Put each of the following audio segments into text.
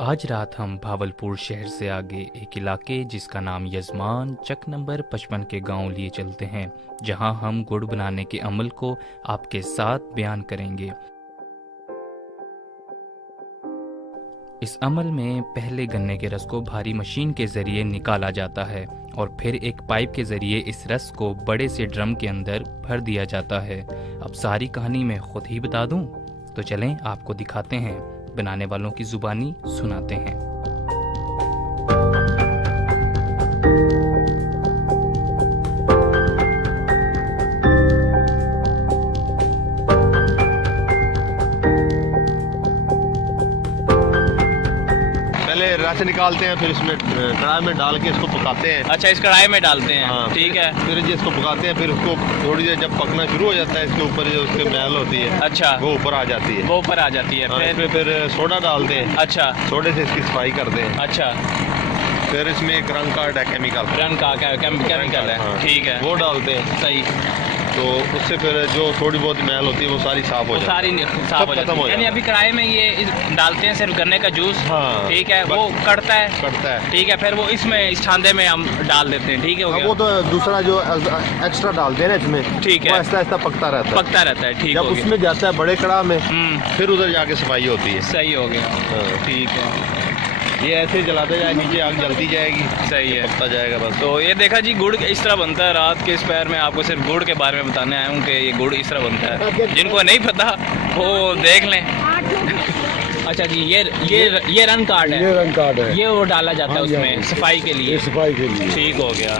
आज रात हम भावलपुर शहर से आगे एक इलाके जिसका नाम यजमान चक नंबर 55 के गांव लिए चलते हैं, जहां हम गुड़ बनाने के अमल को आपके साथ बयान करेंगे। इस अमल में पहले गन्ने के रस को भारी मशीन के जरिए निकाला जाता है और फिर एक पाइप के जरिए इस रस को बड़े से ड्रम के अंदर भर दिया जाता है। अब सारी कहानी मैं खुद ही बता दूं, तो चलें आपको दिखाते हैं, बनाने वालों की जुबानी सुनाते हैं। पहले रस निकालते हैं, फिर इसमें कढ़ाई में डाल के इसको पकाते हैं। अच्छा, इस कढ़ाई में डालते हैं। हाँ, ठीक है। फिर जिसको पकाते हैं, फिर उसको थोड़ी देर जब पकना शुरू हो जाता है, इसके ऊपर जो उसके मैल होती है, अच्छा, वो ऊपर आ जाती है। वो ऊपर आ जाती है। हाँ, फिर इसमें फिर सोडा डालते हैं। अच्छा, सोडे से इसकी सफाई करते हैं। अच्छा, फिर इसमें एक रंग कार्ड है, केमिकल रंग का केमिकल है। हाँ, ठीक है, वो डालते हैं। सही। तो उससे फिर जो थोड़ी बहुत मैल होती है वो सारी साफ हो वो जाती सारी है, साफ हो खत्म जाती हो है। यानी जाता अभी कढ़ाई में ये डालते हैं सिर्फ गन्ने का जूस। हाँ, ठीक है, वो कड़ता है। कटता है। ठीक है, फिर वो इसमें इस छांदे में हम डाल देते हैं। ठीक है, हो अब गया। वो तो दूसरा जो एक्स्ट्रा डालते हैं ना इसमें, ठीक है, वो ऐसा ऐसा पकता रहता है। पकता रहता है। ठीक जब हो गया। उसमें जाता है बड़े कढ़ा में, हम्म, फिर उधर जाके सफाई होती है। सही हो गया। हाँ। ठीक है, ये ऐसे जलाते जाए, नीचे आग जलती जाएगी, सही है। पकता जाएगा बस। तो ये देखा जी, गुड़ इस तरह बनता है। रात के इस पैर में आपको सिर्फ गुड़ के बारे में बताने आया हूँ कि ये गुड़ इस तरह बनता है। जिनको नहीं पता वो देख लें। अच्छा जी, ये रन कार्ड है। ये रंग कार्ड है। ये वो डाला जाता है हाँ जी, उसमें हाँ जी। सफाई के ये लिए। सफाई के लिए। ठीक हो गया।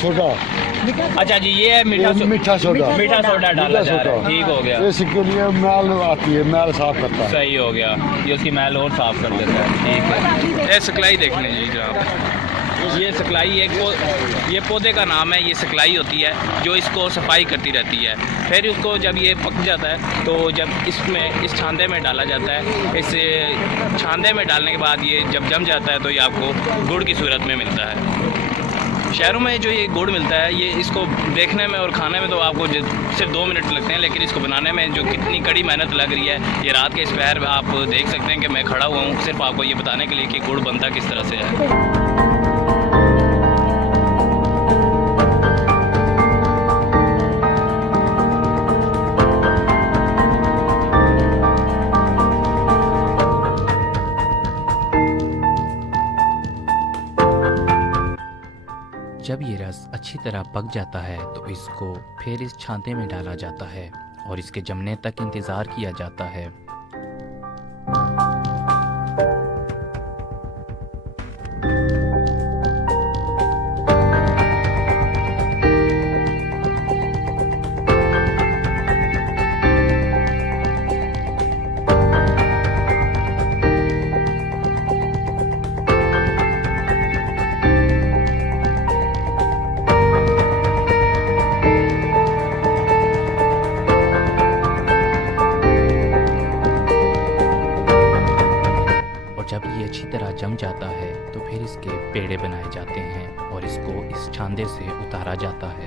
सोडा, अच्छा जी, ये है मीठा ये मीठा सोडा। मीठा सोडा डाला मीठा जा रहा है। सोडा। ठीक हो गया, इसके लिए मैल आती है, मैल साफ करता है। सही हो गया। ये उसकी मैल और साफ कर देता है। ठीक है। ये सकलाई देख लें जी जनाब। ये सकलाई ये पौधे का नाम है। ये सकलाई होती है जो इसको सफाई करती रहती है। फिर उसको जब ये पक जाता है तो जब इसमें इस छांदे में डाला जाता है। इस छांदे में डालने के बाद ये जब जम जाता है तो ये आपको गुड़ की सूरत में मिलता है। शहरों में जो ये गुड़ मिलता है, ये इसको देखने में और खाने में तो आपको सिर्फ 2 मिनट लगते हैं, लेकिन इसको बनाने में जो कितनी कड़ी मेहनत लग रही है, ये रात के इस पैर आप देख सकते हैं कि मैं खड़ा हुआ हूँ सिर्फ आपको ये बताने के लिए कि गुड़ बनता किस तरह से है। जब ये रस अच्छी तरह पक जाता है तो इसको फिर इस छांते में डाला जाता है और इसके जमने तक इंतज़ार किया जाता है। जब ये अच्छी तरह जम जाता है तो फिर इसके पेड़े बनाए जाते हैं और इसको इस छांदे से उतारा जाता है।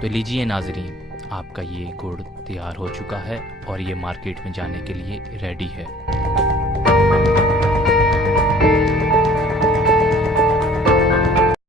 तो लीजिए नाजरीन, आपका ये गुड़ तैयार हो चुका है और ये मार्केट में जाने के लिए रेडी है।